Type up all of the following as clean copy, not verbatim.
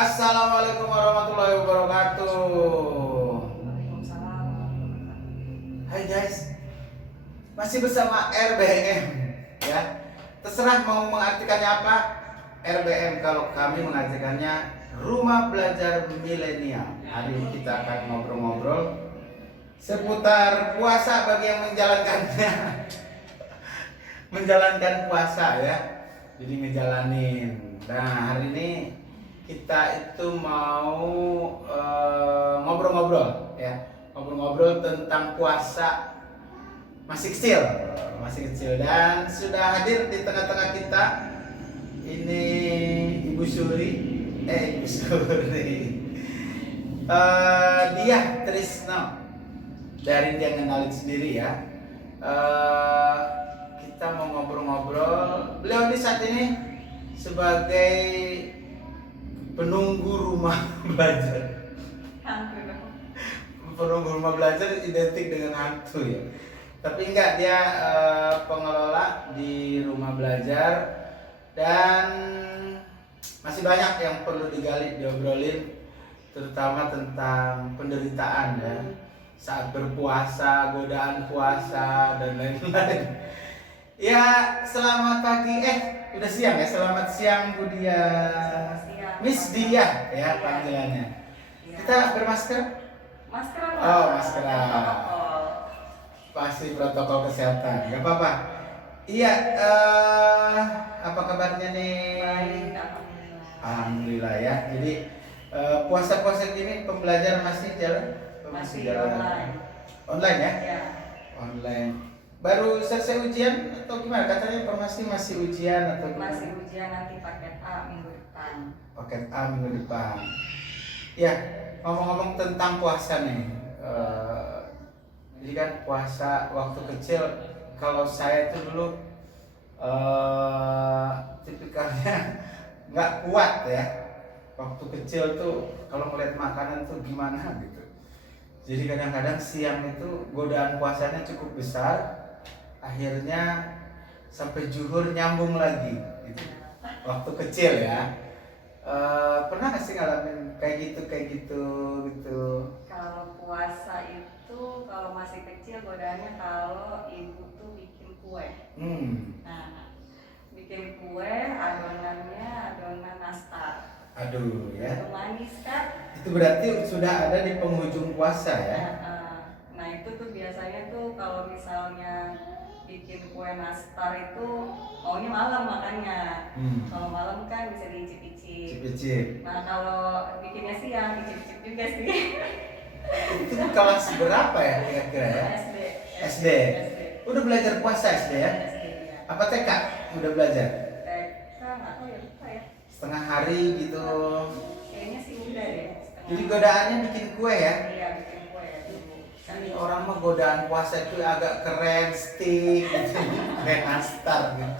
Assalamualaikum warahmatullahi wabarakatuh. Waalaikumsalam. Hai guys, masih bersama RBM ya. Terserah mau mengartikannya apa RBM, kalau kami mengartikannya Rumah Belajar Milenial. Hari ini kita akan ngobrol-ngobrol seputar puasa bagi yang menjalankannya. Menjalankan puasa ya. Jadi ngejalanin. Nah, hari ini kita itu mau ngobrol-ngobrol ya, ngobrol-ngobrol tentang puasa masih kecil dan sudah hadir di tengah-tengah kita ini Ibu Suri, dia Trisno dari Dia Ngenalin Sendiri ya. Kita mau ngobrol-ngobrol. Beliau di saat ini sebagai penunggu rumah belajar. Penunggu rumah belajar identik dengan hantu ya. Tapi enggak, dia pengelola di rumah belajar dan masih banyak yang perlu digali, diobrolin, terutama tentang penderitaan ya saat berpuasa, godaan puasa dan lain-lain. Ya, selamat pagi. Udah siang ya. Selamat siang Bu Dia. Miss Dia ya panggilannya. Kita bermasker? Masker. Oh, masker. Protokol. Pasti protokol kesehatan. Gak apa-apa. Iya, apa kabarnya nih? Baik, alhamdulillah. Alhamdulillah ya. Jadi puasa-puasa gini pembelajaran masih jalan? Masih online. Online ya? Ya. Online. Baru selesai ujian atau gimana? Katanya informasi masih ujian atau gimana? Masih ujian, nanti paket A minggu depan. Paket A minggu depan. Ya, ngomong-ngomong tentang puasa nih. Jadi kan puasa waktu kecil, kalau saya itu dulu tipikalnya nggak kuat ya. Waktu kecil tuh kalau ngeliat makanan tuh gimana gitu. Jadi kadang-kadang siang itu godaan puasanya cukup besar. Akhirnya sampai zuhur nyambung lagi gitu. Waktu kecil ya. Pernah nggak sih ngalamin kayak gitu gitu? Kalau puasa itu, kalau masih kecil godaannya kalau ibu tuh bikin kue. Nah, bikin kue, adonannya adonan nastar. Aduh ya. Itu manis kan? Itu berarti sudah ada di penghujung puasa ya? Nah itu tuh biasanya tuh kalau misalnya bikin kue nastar itu maunya malam makannya. Kalau malam kan bisa diicip-icip. Cip-cip. Nah kalau bikinnya siang dicip-cip juga sih. Itu kelas berapa ya kira-kira ya? SD. SD. Udah belajar puasa SD ya? SD ya. Apa TK? Udah belajar? TK nggak tahu ya, lupa ya. Setengah hari gitu. Kayaknya sih udah deh. Jadi godaannya bikin kue ya? Iya, bikin kue dulu. Ini orang mah godaan puasa itu agak keren, stick gitu. Kayak nastar gitu.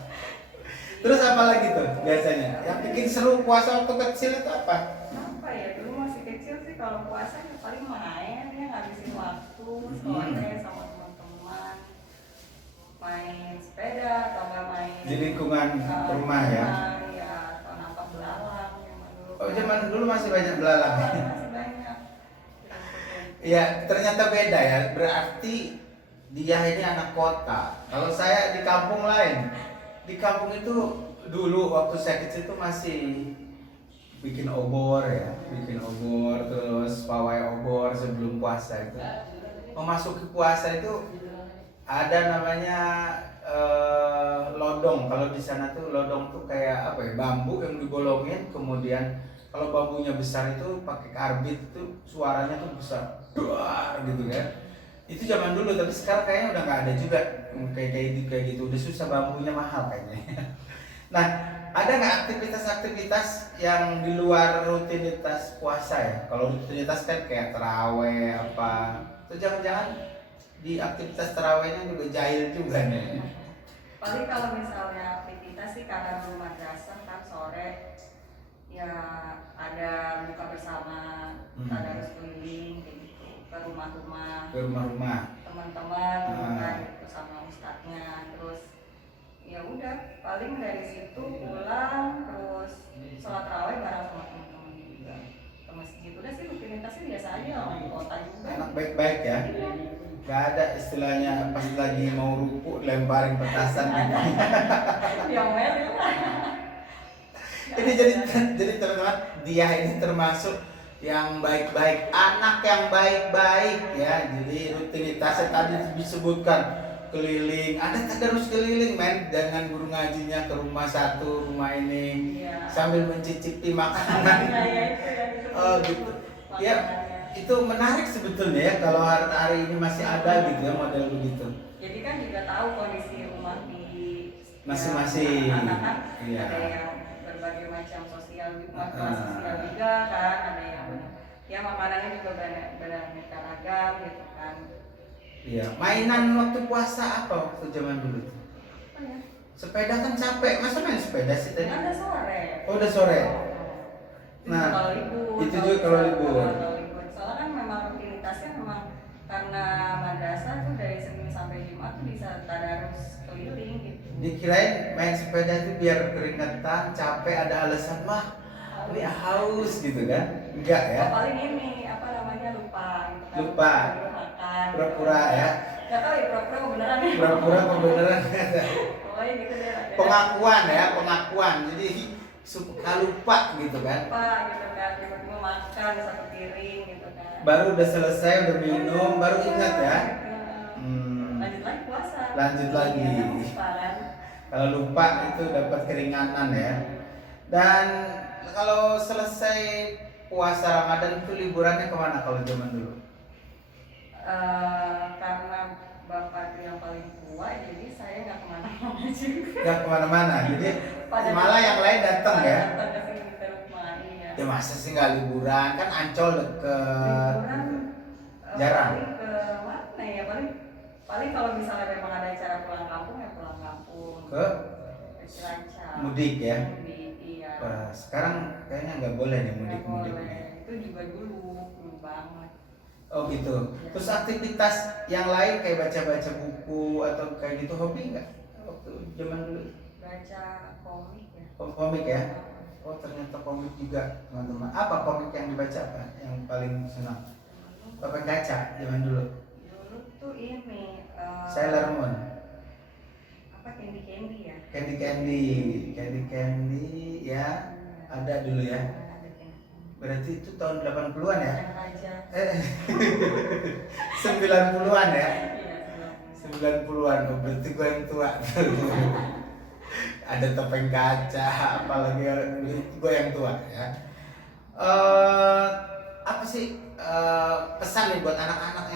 Terus apa lagi tuh biasanya? Yang bikin seru puasa waktu kecil itu apa? Apa ya, dulu masih kecil sih kalau puasa ya paling main ya, ngabisin waktu sore sama teman-teman, main sepeda atau nggak main Di lingkungan rumah ya? Ya, atau nampak belalang zaman dulu. Oh, zaman dulu masih banyak belalang. Masih banyak. Ya, ternyata beda ya. Berarti dia ini anak kota. Kalau saya di kampung lain. Di kampung itu dulu waktu saya kecil itu masih bikin obor ya, bikin obor, terus pawai obor sebelum puasa itu. Memasuki puasa itu ada namanya lodong. Kalau di sana tuh lodong tuh kayak apa ya, bambu yang digolongin, kemudian kalau bambunya besar itu pakai karbit tuh suaranya tuh besar, duar gitu kan. Itu zaman dulu, tapi sekarang kayaknya udah nggak ada juga kayak gitu. Udah susah, bambunya mahal kayaknya. Nah, ada nggak aktivitas-aktivitas yang di luar rutinitas puasa ya? Kalau rutinitas kan kayak terawih apa? Itu jangan-jangan di aktivitas terawihnya juga jahil juga nih. Paling kalau misalnya aktivitas sih, karena dulu madrasah kan sore ya ada buka bersama, ada harus keliling gitu ke rumah-rumah teman-teman kan gitu sama ustadznya. Terus ya udah paling dari situ pulang terus sholat tarawih bareng sama teman-teman juga. lagi mau ruku lemparin petasan. Diomelin. Ini jadi teman-teman, dia ini termasuk yang baik-baik, anak yang baik-baik ya. Jadi rutinitasnya tadi disebutkan keliling, ada tadarus keliling men dengan guru ngajinya ke rumah satu rumah ini sambil mencicipi makanan. Oh gitu. Ya itu menarik sebetulnya ya kalau hari ini masih ada gitu ya model begitu. Jadi kan juga tahu kondisi rumah di masing-masing. Anak-anak Iya. ada yang berbagai macam sosial juga kan, ada yang ya makanannya juga beraneka ragam gitu kan. Iya, mainan waktu puasa apa waktu zaman dulu? Apa ya? Sepeda kan capek, masa main sepeda sih tadi? Ada sore. Oh udah sore. Nah, Nah, kalau libur. itu juga kalau libur. Soalnya kan memang rutinitasnya memang karena madrasah tuh dari Senin sampai Jumat tuh bisa tadarus keliling gitu. Dikirain main sepeda itu biar keringetan, capek, ada alasan mah ini haus gitu kan? Enggak ya? Oh, paling ini apa namanya lupa gitu kan. Lupa. Makan. Pura-pura ya. Gak tau ya pura-pura beneran ya. Pura-pura beneran. Pokoknya gitu deh. Pengakuan ya, pengakuan. Jadi suka lupa gitu kan. Lupa gitu kan, tiba-tiba makan satu piring gitu kan. Baru udah selesai, udah minum, baru ingat ya. Lanjut lagi puasa. Lanjut lagi. Ya, lupa kan. Kalau lupa itu dapat keringanan ya. Dan kalau selesai puasa Ramadan itu liburannya kemana kalau zaman dulu? Karena bapak itu yang paling tua, jadi saya nggak kemana-mana juga. Nggak kemana-mana, jadi malah yang lain datang ya. Datang ke sini ke rumah ini ya. Ya masa sih nggak liburan, kan Ancol deket. Liburan Jarang. paling ke mana ya, paling kalau misalnya memang ada acara pulang kampung ya pulang kampung. Ke Cilacap. mudik ya. Mudik, iya. Wah, sekarang kayaknya nggak boleh nih Nggak mudik-mudik boleh. nih. Itu juga dulu banget. Oh gitu. Terus aktivitas yang lain kayak baca-baca buku atau kayak gitu hobi nggak waktu zaman dulu? Baca komik ya. Oh, komik ya? Oh ternyata komik juga teman-teman. Apa komik yang dibaca apa? Yang paling senang? Topeng Kaca zaman dulu. Dulu tuh ini Sailor Moon. apa Candy ya. Candy ya. Ada dulu ya. Ada Candy. Berarti itu tahun 80-an ya? Yang raja. 90-an ya? Iya, 90-an. Oh, berarti gue yang tua. Ada Topeng Kaca, apalagi gue yang tua ya. Apa sih pesan nih buat anak-anak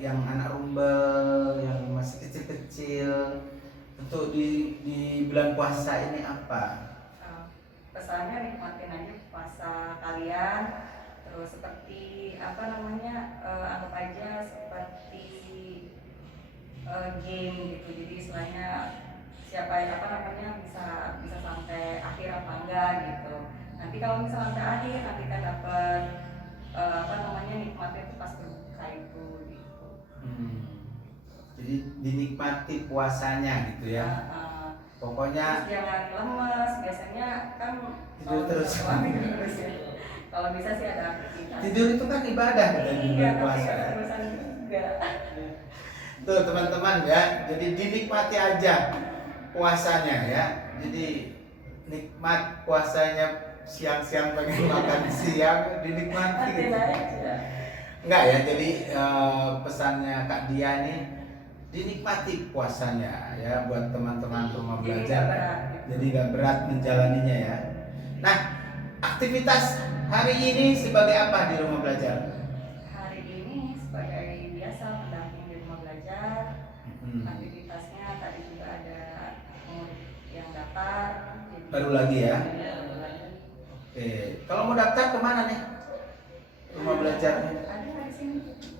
yang anak rumbel, yang masih kecil-kecil untuk di bulan puasa ini apa? Pesannya nikmatin aja puasa kalian, terus seperti apa namanya anggap aja seperti game gitu, jadi istilahnya siapa apa namanya bisa sampai akhir apa enggak gitu. Nanti kalau misalnya sampai akhir nanti kan dapat apa namanya nikmatnya itu pas berbuka itu gitu. Jadi dinikmati puasanya gitu ya. Pokoknya terus jangan lemes, biasanya kan tidur terus. Ya. Kalau bisa sih ada aktivitas. Tidur itu kan ibadah kita di Iya, bulan puasa. tapi terusan juga. Tuh teman-teman ya, jadi dinikmati aja puasanya ya. Jadi nikmat puasanya, siang-siang pengen makan siang dinikmati gitu. Enggak ya, jadi pesannya Kak Dia nih dinikmati puasanya ya buat teman-teman rumah belajar. Jadi gak berat menjalaninya ya. Nah, aktivitas hari ini sebagai apa di rumah belajar? Hari ini sebagai biasa pendamping di rumah belajar. Aktivitasnya tadi juga ada murid yang daftar. Baru lagi ya? Baru lagi. Oke, kalau mau daftar kemana nih? Rumah belajarnya? Ada di sini.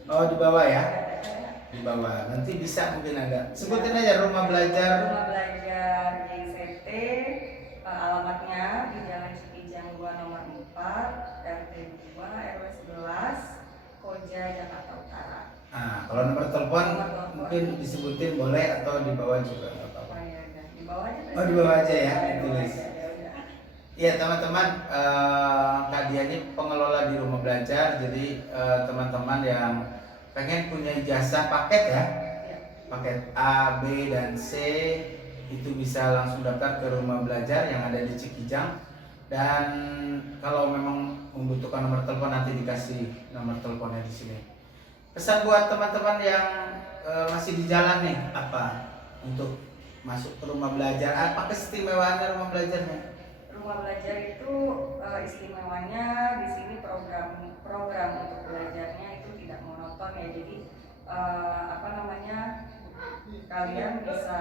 Oh di bawah ya? Ada. Di bawah. Nanti bisa mungkin ada. Sebutin aja rumah belajar. Rumah belajar JCT, alamatnya di Jalan Cikijang 2 nomor 4, RT 2 RW 11, Koja, Jakarta Utara. Nah, kalau nomor telepon mungkin disebutin boleh atau di bawah juga nggak apa-apa. Oh iya, di bawah aja. Oh di bawah aja ya, Di bawah ditulis. aja, ya udah. Iya teman-teman, Kak Dia ini pengelola di rumah belajar. Jadi teman-teman yang pengen punya ijazah paket ya, Iya. paket A, B, dan C itu bisa langsung daftar ke rumah belajar yang ada di Cikijang. Dan kalau memang membutuhkan nomor telepon nanti dikasih nomor teleponnya di sini. Pesan buat teman-teman yang masih di jalan nih, apa untuk masuk ke rumah belajar? Apa keistimewaannya rumah belajarnya? Rumah belajar itu istimewanya di sini program untuk belajarnya itu tidak monoton ya. Jadi kalian bisa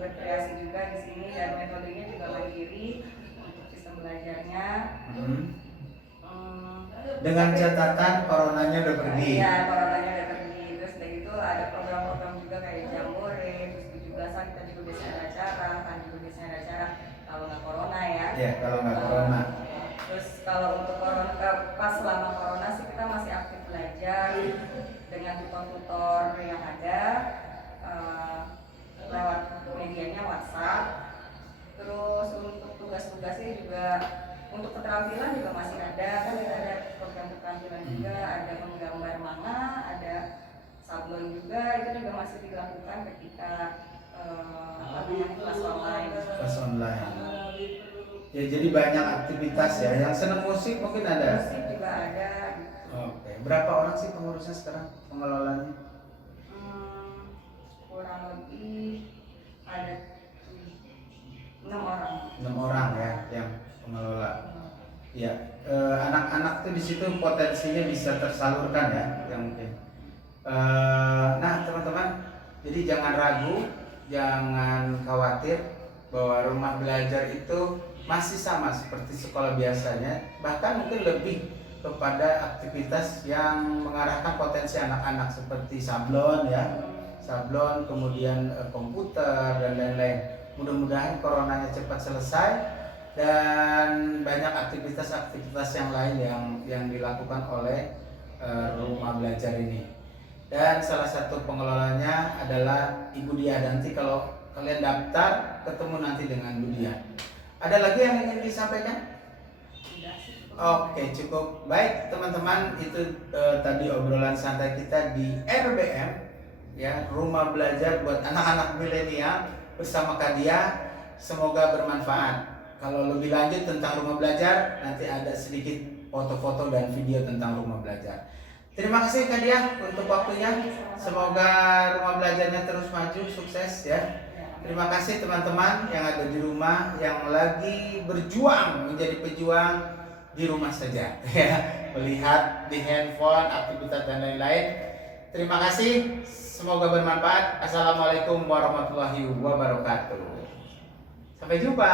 berkreasi juga di sini dan metodenya juga mandiri untuk sistem belajarnya. Dengan catatan coronanya udah pergi. Iya, coronanya udah pergi. Terus dari itu ada program-program juga kayak jambore, terus 17-an kita juga biasanya ada acara, kan juga biasanya ada acara kalau nggak corona ya. Iya, kalau nggak corona. Terus kalau untuk corona, pas selama corona sih kita masih aktif belajar dengan tutor-tutor yang ada lewat medianya WhatsApp. Terus untuk tugas-tugasnya juga untuk keterampilan juga masih ada, kan kita ada program keterampilan juga, ada menggambar manga, ada sablon juga, itu juga masih dilakukan ketika kelas online. Kelas online. Ya, jadi banyak aktivitas ya. Yang senang musik mungkin ada. Musik juga ada. Oke. Berapa orang sih pengurusnya sekarang, pengelolanya? Kurang lebih ada 6 orang. 6 orang ya yang pengelola. Ya, anak-anak tuh di situ potensinya bisa tersalurkan ya, yang mungkin. Nah, teman-teman, jadi jangan ragu, jangan khawatir bahwa rumah belajar itu masih sama seperti sekolah biasanya, bahkan mungkin lebih kepada aktivitas yang mengarahkan potensi anak-anak seperti sablon ya, sablon, kemudian komputer dan lain-lain. Mudah-mudahan coronanya cepat selesai dan banyak aktivitas-aktivitas yang lain yang dilakukan oleh rumah belajar ini. Dan salah satu pengelolanya adalah Ibu Dia. Nanti kalau kalian daftar ketemu nanti dengan Bu Dia. Ada lagi yang ingin disampaikan? Oke, cukup. Baik teman-teman, itu tadi obrolan santai kita di RBM ya, rumah belajar buat anak-anak milenial bersama Kadia. Semoga bermanfaat. Kalau lebih lanjut tentang rumah belajar, nanti ada sedikit foto-foto dan video tentang rumah belajar. Terima kasih Kadia untuk waktunya. Semoga rumah belajarnya terus maju, sukses ya. Terima kasih teman-teman yang ada di rumah yang lagi berjuang menjadi pejuang di rumah saja ya, melihat di handphone, aktivitas dan lain-lain. Terima kasih, semoga bermanfaat. Assalamualaikum warahmatullahi wabarakatuh. Sampai jumpa.